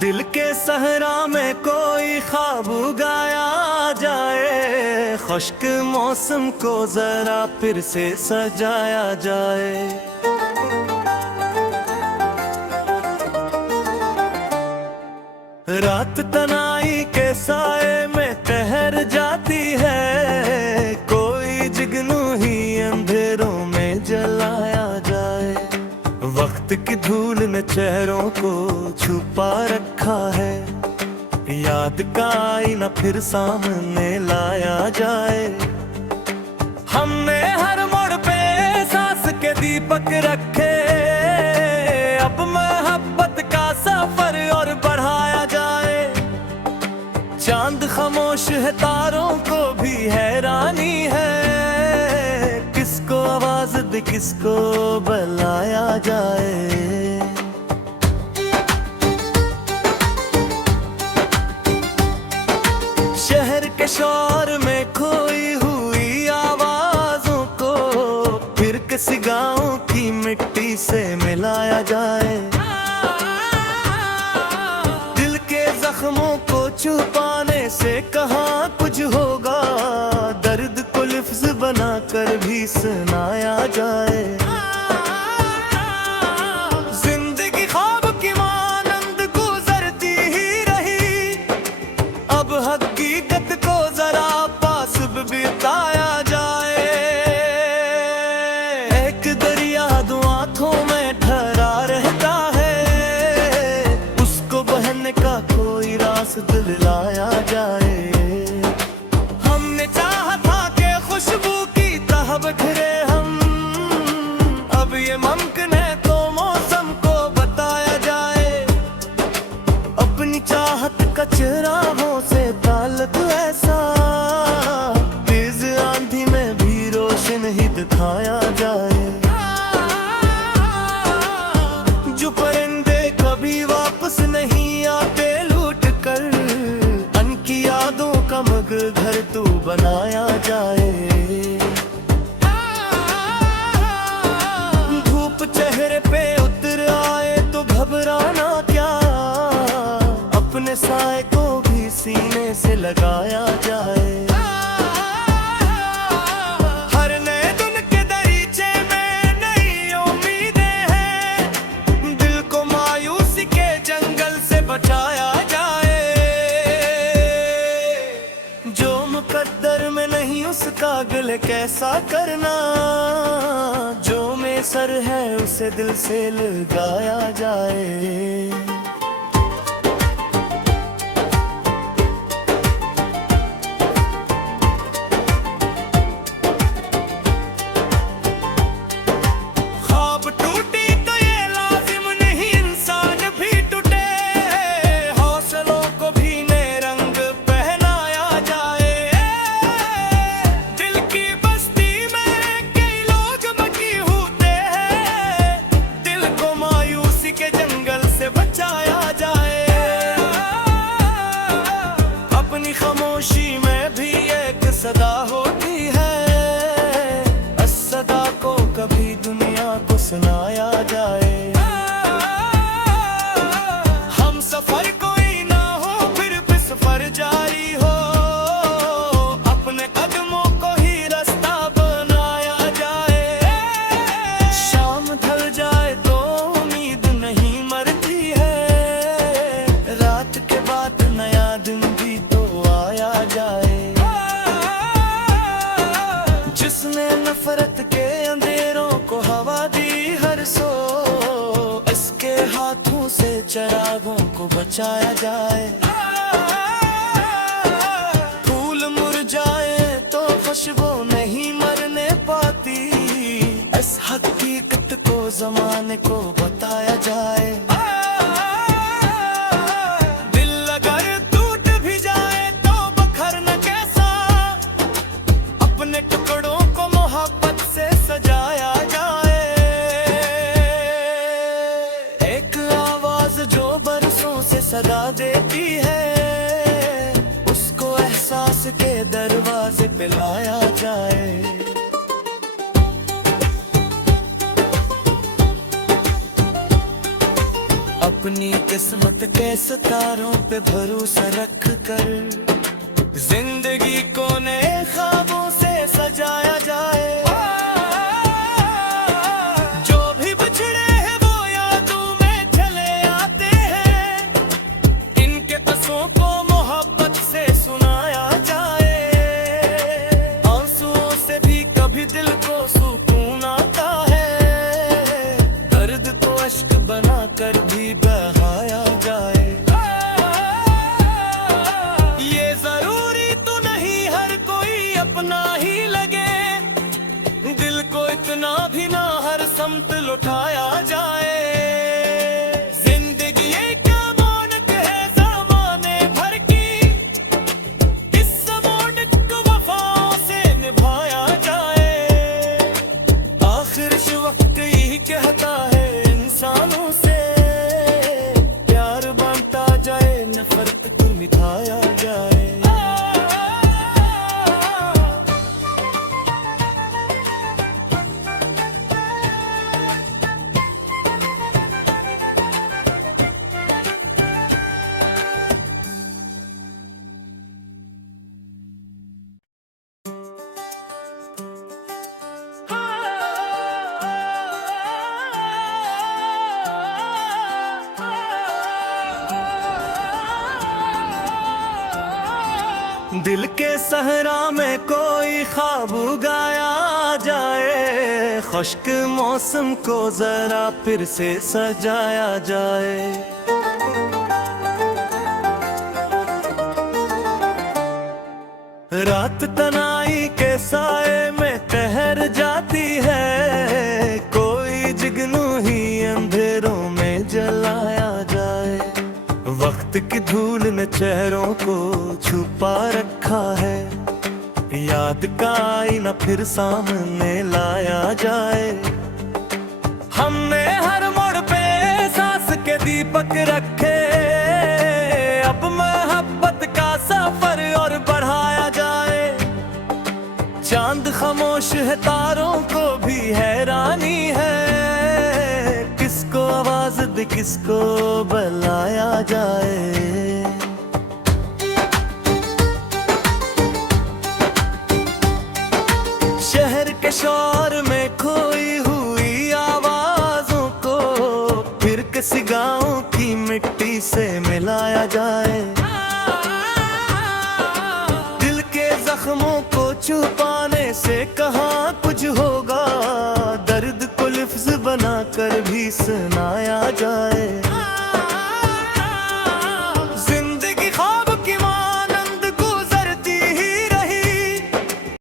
दिल के सहरा में कोई ख्वाब उगाया जाए, खुश्क मौसम को जरा फिर से सजाया जाए। रात तनाई के साए में ठहर जाती है, कोई जुगनू ही अंधेरों में जलाया जाए। वक्त की धूल ने चेहरों को छुपा रखा है, याद का आईना फिर सामने लाया जाए। हमने हर मोड़ पे सांस के दीपक रखे, अब मोहब्बत का सफर और बढ़ाया जाए। चांद खामोश है, तारों को भी हैरानी है, किसको आवाज दे किसको बुलाया जाए। शहर के शोर में खोई हुई आवाजों को फिर किसी गांव की मिट्टी से मिलाया जाए। दिल के जख्मों को छुपाने से कहाँ कुछ होगा, दर्द को लिफ्ज बनाकर भी सुनाया जाए। जिंदगी ख्वाब की मानंद गुजरती ही रही, अब हकीकत को जरा पास बिताया जाए। एक दरिया दो आंखों में ठहरा रहता है, उसको बहने का कोई रास्ता दिलाया जाए। हमने चाहा था कि खुशबू की तरह बिखरे हम, अब ये मुमकिन है तो मौसम को बताया जाए। अपनी चाहत का चिरागों से ताल्लुक ऐसा, तेज आंधी में भी रोशन ही दिखाया जाए। जो परिंदे कभी वापस नहीं आते लूट कर, उनकी यादों का घर तू बनाया जाए। धूप चेहरे पे उतर आए तो घबराना क्या, अपने साए को भी सीने से लगाया जाए। हर नए दिन के दरीचे में नई उम्मीदें हैं, दिल को मायूसी के जंगल से बचाया जाए। जो मुकद्दर में नहीं उसका दिल कैसा करना, जो में सर है उसे दिल से लगाया जाए। खामोशी में भी एक सदा होती है, इस सदा को कभी दुनिया को सुनाया जाए। हम सफर कोई ना हो फिर भी सफर जारी हो, अपने कदमों को ही रास्ता बनाया जाए। शाम ढल जाए तो उम्मीद नहीं मरती है, रात के बाद नया दिन भी तो आया जाए। जिसने नफरत के अंधेरों को हवा दी हर सो, इसके हाथों से चिरागों को बचाया जाए। फूल मुरझाए तो खुशबू नहीं मरने पाती, इस हकीकत को जमाने को बताया जाए। टुकड़ों को मोहब्बत से सजाया जाए। एक आवाज जो बरसों से सदा देती है, उसको एहसास के दरवाजे पे लाया जाए। अपनी किस्मत के सितारों पे भरोसा रख कर जिंदगी को नए ख्वाबों से सजाया जाए। जो भी बिछड़े हैं वो यादों में चले आते हैं, इनके कस्सों को मोहब्बत से सुनाया जाए। आंसुओं से भी कभी दिल को सुकून आता है, दर्द को अश्क बनाकर भी बहाया जाए। ये जरूरी तो नहीं हर कोई अपना ही लगे, दिल को इतना भी ना हर समत लुटाया जाए। जिंदगी एक अमानत है ज़माने भर की, इस अमानत को वफाओं से निभाया जाए। आखिर इस वक्त यही कहता है इंसानों से, प्यार बांटा जाए नफरत को मिटाया जाए। दिल के सहरा में कोई ख्वाब उगाया जाए, खुश्क मौसम को जरा फिर से सजाया जाए। रात तनाई के साए में ठहर जाती है, कोई जुगनू ही अंधेरों में जलाया जाए। वक्त की धूल ने चेहरों को छुपा रखा है, याद का आईना फिर सामने लाया जाए। हमने हर मोड़ पे सांस के दीपक रखे, अब मोहब्बत का सफर और बढ़ाया जाए। चांद खामोश है, तारों को भी हैरानी है, किसको आवाज दे किसको बुलाया जाए। शहर के शोर में खोई हुई आवाजों को फिर किसी गांव की मिट्टी से मिलाया जाए। दिल के जख्मों को छुपाने से कहाँ कुछ होगा, दर्द को लिफ्ज़ बनाकर भी सुनाया जाए।